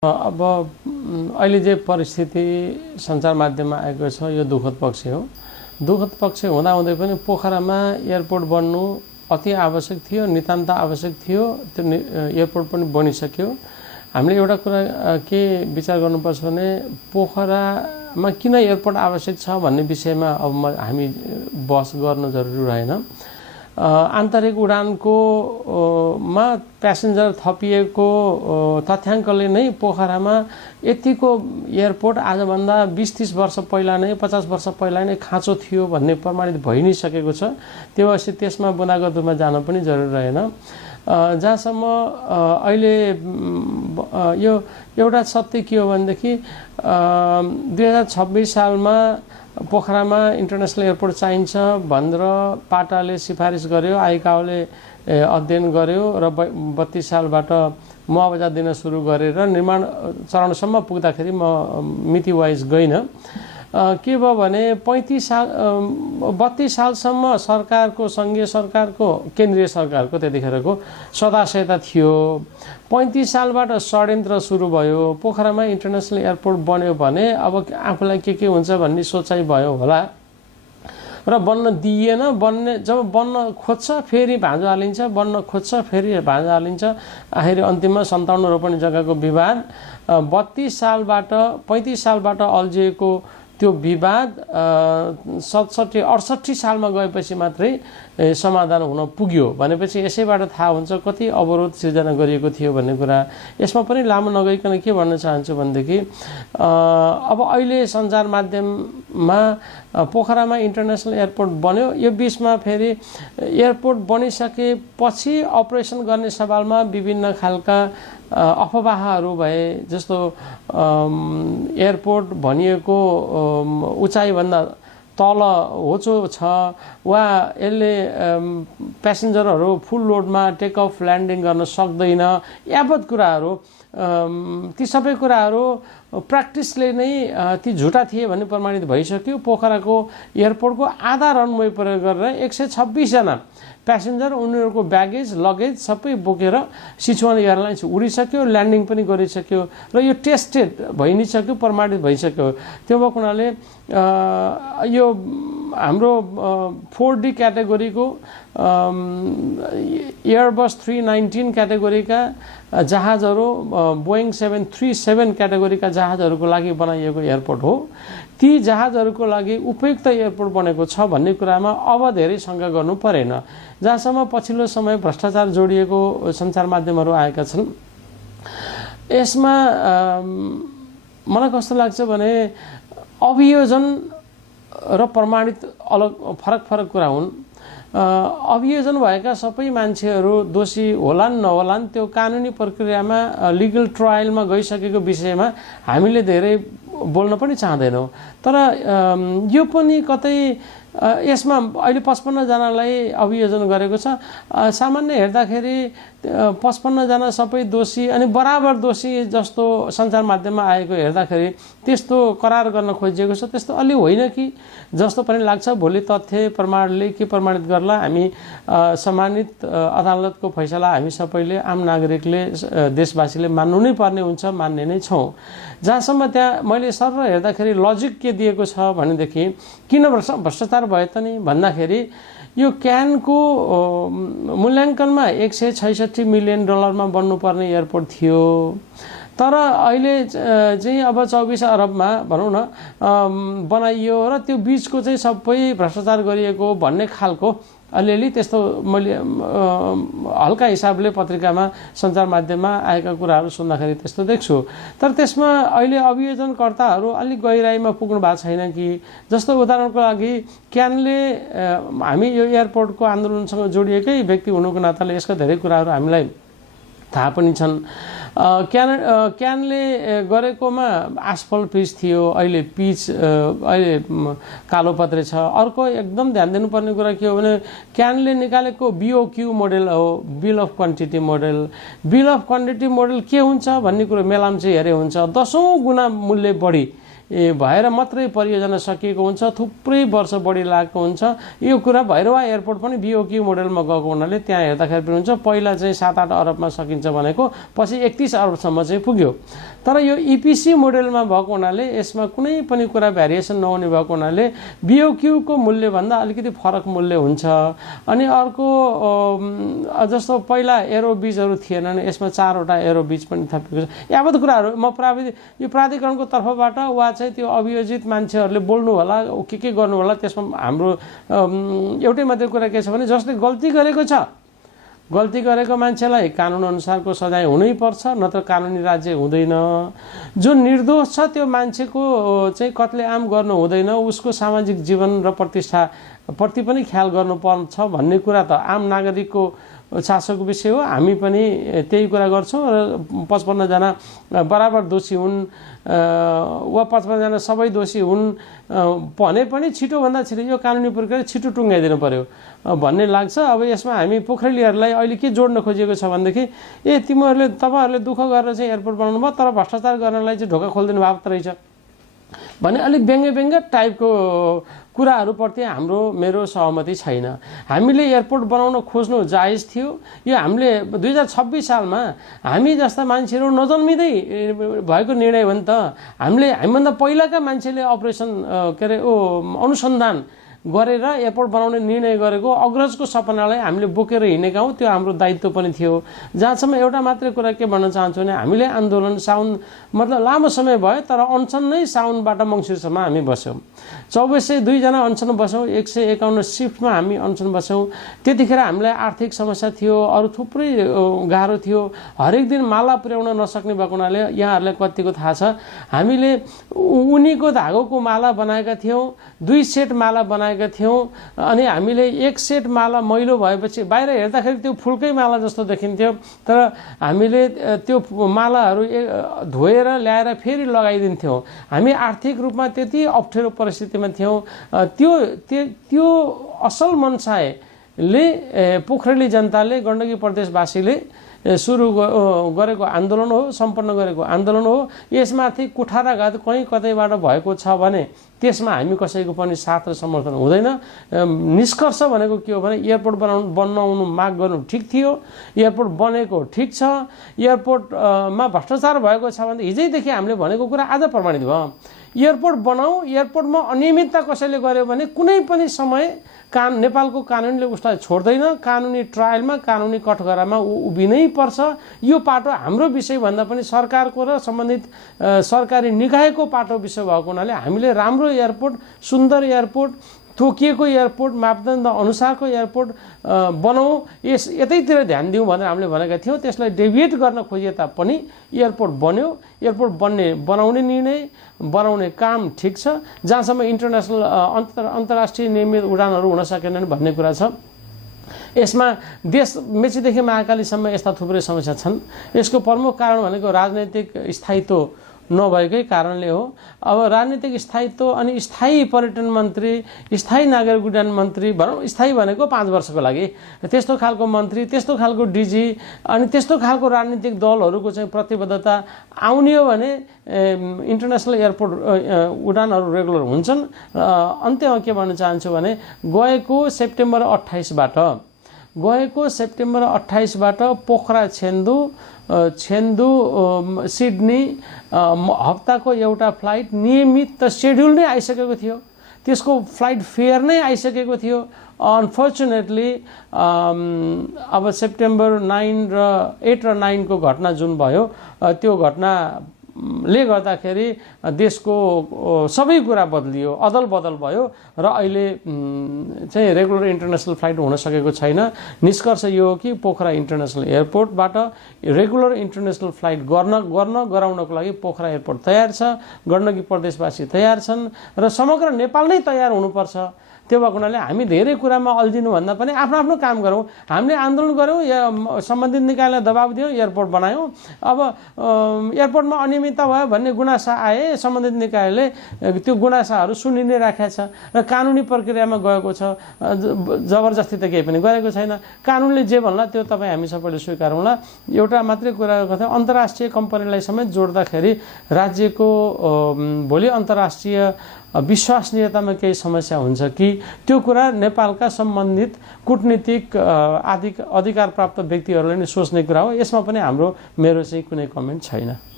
अब अहिले जे परिस्थिति सञ्चार माध्यममा आएको छ यो दुःखद पक्ष हो। दुःखद पक्ष हुँदाहुँदै पनि पोखरामा एयरपोर्ट बन्नु अति आवश्यक थियो, नितान्त आवश्यक थियो। त्यो एयरपोर्ट पनि बनिसक्यो। हामीले एउटा कुरा के विचार गर्नुपर्छ भने पोखरामा किन एयरपोर्ट आवश्यक छ भन्ने विषयमा अब हामी बहस गर्न जरुरी रहेन। आन्तरिक उडानको मा प्यासेन्जर थपिएको तथ्याङ्कले नै पोखरामा यतिको एयरपोर्ट आजभन्दा 20-30 वर्ष पहिला नै 50 वर्ष पहिला नै खाँचो थियो भन्ने प्रमाणित भइ नै सकेको छ। त्यसपछि त्यसमा बुनागत रूपमा जान पनि जरुरी रहेन। जहाँसम्म अहिले यो एउटा सत्य के हो भनेदेखि 2026 सालमा पोखरामा इन्टरनेसनल एयरपोर्ट चाहिन्छ भनेर पाटाले सिफारिस गर्यो, आइकाओले अध्ययन गर्यो र 32 सालबाट मुआवजा दिन सुरु गरेर निर्माण चरणसम्म पुग्दाखेरि म मिति वाइज गइन। के भयो भने 32 सालसम्म सरकारको सङ्घीय सरकारको केन्द्रीय सरकारको त्यतिखेरको सदाशयता थियो। 35 सालबाट षड्यन्त्र सुरु भयो। पोखरामा इन्टरनेसनल एयरपोर्ट बन्यो भने अब आफूलाई के हुन्छ भन्ने सोचाइ भयो होला र बन्न दिइएन। जब बन्न खोज्छ फेरि भाँजो हालिन्छ, बन्न खोज्छ फेरि भाँजो हालिन्छ। आखिर अन्तिममा 57 रोपनी जग्गाको विवाद 35 सालबाट अल्झिएको त्यो विवाद 67-68 सालमा गएपछि मात्रै समाधान हुन पुग्यो भनेपछि यसैबाट थाहा हुन्छ कति अवरोध सिर्जना गरिएको थियो भन्ने कुरा। यसमा पनि लामो नगइकन के भन्न चाहन्छु भनेदेखि अब अहिले सञ्चार माध्यममा पोखरामा इन्टरनेसनल एयरपोर्ट बन्यो। यो बीचमा फेरि एयरपोर्ट बनिसकेपछि अपरेसन गर्ने सवालमा विभिन्न खालका अफवाहहरू भए। जस्तो एयरपोर्ट भनिएको उचाइभन्दा तल होचो छ वा यसले प्यासेन्जरहरू फुल लोडमा टेक अफ ल्यान्डिङ गर्न सक्दैन, यावत कुराहरू ती सबै कुराहरू प्र्याक्टिसले नै ती झुटा थिए भन्ने प्रमाणित भइसक्यो। पोखराको एयरपोर्टको आधा रनवे प्रयोग गरेर 126 जना प्यासेन्जर उनीहरूको ब्यागेज लगेज सबै बोकेर सिचुवान एयरलाइन्स उडिसक्यो, ल्यान्डिङ पनि गरिसक्यो र यो टेस्टेड भइ नै सक्यो, प्रमाणित भइसक्यो। त्यो भएको हुनाले यो हाम्रो 4D क्याटेगोरीको एयरबस 319 क्याटेगोरीका जहाजहरू, बोइङ 737 क्याटेगोरीका जहाजहरूको लागि बनाइएको एयरपोर्ट हो। ती जहाजहरूको लागि उपयुक्त एयरपोर्ट बनेको छ भन्ने कुरामा अब धेरै शङ्का गर्नु परेन। जहाँसम्म पछिल्लो समय भ्रष्टाचार जोडिएको सञ्चार माध्यमहरू आएका छन्, यसमा मलाई कस्तो लाग्छ भने अभियोजन र प्रमाणित अलग फरक कुरा हुन्। अभियोजन भएका सबै मान्छेहरू दोषी होलान् नहोलान् त्यो कानुनी प्रक्रियामा लिगल ट्रायलमा गइसकेको विषयमा हामीले धेरै बोल्न पनि चाहँदैनौँ। तर यो पनि कतै यसमा अहिले 55 जनालाई अभियोजन गरेको छ। सामान्य हेर्दाखेरि 55 जना सबै दोषी अनि बराबर दोषी जस्तो सञ्चार माध्यममा आएको हेर्दाखेरि त्यस्तो करार गर्न खोजिएको छ, त्यस्तो अलि होइन कि जस्तो पनि लाग्छ। भोलि तथ्य प्रमाणले के प्रमाणित गर्ला, हामी सम्मानित अदालतको फैसला हामी सबैले आम नागरिकले देशवासीले मान्नु नै पर्ने हुन्छ, मान्ने नै छौँ। जहाँसम्म त्यहाँ मैले सर हेर्दाखेरि लजिक के दिएको छ भनेदेखि किन भ्रष्टाचार भयो त नि भन्दाखेरि यो क्यानको मूल्याङ्कनमा $166 मिलियन बन्नुपर्ने एयरपोर्ट थियो। तर अहिले चाहिँ अब 24 अरबमा भनौँ न बनाइयो र त्यो बीचको चाहिँ सबै भ्रष्टाचार गरिएको भन्ने खालको अलिअलि त्यस्तो मैले हल्का हिसाबले पत्रिकामा सञ्चार माध्यममा आएका कुराहरू सुन्दाखेरि त्यस्तो देख्छु। तर त्यसमा अहिले अभियोजनकर्ताहरू अलिक गहिराइमा पुग्नु भएको छैन कि। जस्तो उदाहरणको लागि क्यानले हामी यो एयरपोर्टको आन्दोलनसँग जोडिएकै व्यक्ति हुनुको नाताले यसका धेरै कुराहरू हामीलाई थाहा पनि छन्। क्यानले गरेकोमा आसफल पिच थियो, अहिले पिच अहिले कालोपत्रे छ। अर्को एकदम ध्यान दिनुपर्ने कुरा के हो भने क्यानले निकालेको BOQ मोडेल हो, bill of quantity model. Bill of quantity model के हुन्छ भन्ने कुरो मेलाम्ची हेरे हुन्छ। 10औं गुणा मूल्य बढी भएर मात्रै परियोजना सकिएको हुन्छ, थुप्रै वर्ष बढी लागेको हुन्छ। यो कुरा भैरवा एयरपोर्ट पनि बिओक्यू मोडेलमा गएको हुनाले त्यहाँ हेर्दाखेरि पनि हुन्छ पहिला चाहिँ 7-8 अरबमा सकिन्छ भनेको पछि 31 अरबसम्म चाहिँ पुग्यो। तर यो इपिसी मोडेलमा भएको हुनाले यसमा कुनै पनि कुरा भ्यारिएसन नहुने भएको हुनाले बिओक्यूको मूल्यभन्दा अलिकति फरक मूल्य हुन्छ। अनि अर्को जस्तो पहिला एरो बीजहरू थिएनन्, यसमा 4वटा एरो बीज पनि थपिएको छ। यावत कुराहरू म यो प्राधिकरणको तर्फबाट वा चाहिँ त्यो अभियोजित मान्छेहरूले बोल्नु होला, के गर्नु होला, त्यसमा हाम्रो एउटै मात्रै कुरा के छ भने जसले गल्ती गरेको छ, गल्ती गरेको मान्छेलाई कानुन अनुसारको सजाय हुनैपर्छ, नत्र कानुनी राज्य हुँदैन। जो निर्दोष छ त्यो मान्छेको चाहिँ कत्लेआम गर्नु हुँदैन, उसको सामाजिक जीवन र प्रतिष्ठा प्रति पनि ख्याल गर्नुपर्छ भन्ने कुरा त आम नागरिकको चासोको विषय हो। हामी पनि त्यही कुरा गर्छौँ र 55 जना बराबर दोषी हुन् वा 55 जना सबै दोषी हुन् भने पनि छिटोभन्दा छिटो यो कानुनी प्रक्रिया छिटो टुङ्गाइदिनु पर्यो भन्ने लाग्छ। अब यसमा हामी पोखरेलीहरूलाई अहिले के जोड्न खोजिएको छ भनेदेखि तपाईँहरूले दुःख गरेर चाहिँ एयरपोर्ट बनाउनु भयो तर भ्रष्टाचार गर्नलाई चाहिँ ढोका खोलिदिनु भएको रहेछ भने अलिक व्यङ्ग्य टाइपको कुराहरूप्रति मेरो सहमति छैन। हामीले एयरपोर्ट बनाउन खोज्नु जायज थियो। यो हामीले 2026 सालमा हामी जस्ता मान्छेहरू नजन्मिँदै भएको निर्णय हो नि त। हामीभन्दा पहिलाका मान्छेले अपरेसन अनुसन्धान गरेर एयरपोर्ट बनाउने निर्णय गरेको अग्रजको सपनालाई हामीले बोकेर हिँडेका हौँ। त्यो हाम्रो दायित्व पनि थियो। जहाँसम्म एउटा मात्रै कुरा के भन्न चाहन्छु भने हामीले आन्दोलन साउन मतलब लामो समय भयो तर अनसन नै साउनबाट मङ्सिरसम्म हामी बस्यौँ। 2402 जना अनसन बस्यौँ, 151 सिफ्टमा हामी अनसन बस्यौँ। त्यतिखेर हामीलाई आर्थिक समस्या थियो, अरू थुप्रै गाह्रो थियो। हरेक दिन माला पुर्याउन नसक्ने भएको हुनाले यहाँहरूलाई कतिको थाहा छ, हामीले उनीको धागोको माला बनाएका थियौँ, 2 सेट माला बनाएका थियौँ। अनि हामीले 1 सेट माला मैलो भएपछि बाहिर हेर्दाखेरि त्यो फुलकै माला जस्तो देखिन्थ्यो, तर हामीले त्यो मालाहरू धोएर ल्याएर फेरि लगाइदिन्थ्यौँ। हामी आर्थिक रूपमा त्यति अप्ठ्यारो परिस्थितिमा थियौँ। त्यो असल मनसायले पोखरेली जनताले गण्डकी प्रदेशवासीले सुरु गरेको आन्दोलन हो, सम्पन्न गरेको आन्दोलन हो। यसमाथि कुठाराघात कहीँ कतैबाट भएको छ भने त्यसमा हामी कसैको पनि साथ र समर्थन हुँदैन। निष्कर्ष भनेको के हो भने एयरपोर्ट बनाउनु माग गर्नु ठिक थियो, एयरपोर्ट बनेको ठिक छ। एयरपोर्टमा भ्रष्टाचार भएको छ भने हिजैदेखि हामीले भनेको कुरा आज प्रमाणित भयो। एयरपोर्ट बनाऊ, एयरपोर्टमा अनियमितता कसैले गर्यो भने कुनै पनि समय नेपालको कानुनले उसलाई छोड्दैन। कानुनी ट्रायलमा, कानुनी कठघरामा उभिनै पर्छ। यो पाटो हाम्रो विषयभन्दा पनि सरकारको र सम्बन्धित सरकारी निकायको पाटो विषय भएको हुनाले हामीले राम्रो एयरपोर्ट, सुन्दर एयरपोर्ट, तोकिएको एयरपोर्ट, मापदण्ड अनुसारको एयरपोर्ट बनाऊ, यतैतिर ध्यान दिउँ भनेर हामीले भनेका थियौँ। त्यसलाई डेभिएट गर्न खोजिए तापनि एयरपोर्ट बन्यो। एयरपोर्ट बनाउने निर्णय, बनाउने काम ठिक छ। जहाँसम्म इन्टरनेसनल अन्तर्राष्ट्रिय नियमित उडानहरू हुन सकेनन् भन्ने कुरा छ। यसमा मेचीदेखि महाकालीसम्म यस्ता थुप्रै समस्या छन्। यसको प्रमुख कारण भनेको राजनैतिक स्थायित्व नभएकै कारणले हो। अब राजनीतिक स्थायित्व अनि स्थायी पर्यटन मन्त्री, स्थायी नागरिक उड्डयन मन्त्री भनौँ, स्थायी भनेको 5 वर्षको लागि, त्यस्तो खालको मन्त्री, त्यस्तो खालको डिजी अनि त्यस्तो खालको राजनीतिक दलहरूको चाहिँ प्रतिबद्धता आउने हो भने इन्टरनेसनल एयरपोर्ट उडानहरू रेगुलर हुन्छन्। अन्त्यमा के भन्न चाहन्छु भने गएको सेप्टेम्बर 28बाट पोखरा छेन्दु सिडनी हप्ताको एउटा फ्लाइट नियमित शेड्युल नै आइसकेको थियो। त्यसको फ्लाइट फेयर नै आइसकेको थियो। अनफर्चुनेटली अब सेप्टेम्बर 8 र 9 को घटना जुन भयो, त्यो घटनाले गर्दाखेरि देशको सबै कुरा बदलियो, अदल बदल भयो र अहिले चाहिँ रेगुलर इन्टरनेसनल फ्लाइट हुन सकेको छैन। निष्कर्ष यो हो कि पोखरा इन्टरनेसनल एयरपोर्टबाट रेगुलर इन्टरनेसनल फ्लाइट गराउनको लागि पोखरा एयरपोर्ट तयार छ, गण्डकी प्रदेशवासी तयार छन् र समग्र नेपाल नै तयार हुनुपर्छ। त्यो भएको हुनाले हामी धेरै कुरामा अल्झिनुभन्दा पनि आफ्नो आफ्नो काम गरौँ। हामीले आन्दोलन गऱ्यौँ या सम्बन्धित निकायलाई दबाब दियौँ, एयरपोर्ट बनायौँ। अब एयरपोर्टमा अनियमितता भयो भन्ने गुनासा आए, सम्बन्धित निकायले त्यो गुनासाहरू सुनि नै राखेको छ र कानुनी प्रक्रियामा गएको छ। जबरजस्ती त केही पनि गरेको छैन। कानुनले जे भन्ला त्यो तपाईँ हामी सबैले स्वीकारौँला। एउटा मात्रै कुरा गर्दा अन्तर्राष्ट्रिय कम्पनीलाई समेत जोड्दाखेरि राज्यको भोलि अन्तर्राष्ट्रिय विश्वसनीयतामा केही समस्या हुन्छ कि त्यो कुरा नेपालका सम्बन्धित कूटनीतिक अधिकार प्राप्त व्यक्तिहरूले नै सोच्ने कुरा हो। यसमा पनि मेरो चाहिँ कुनै कमेन्ट छैन।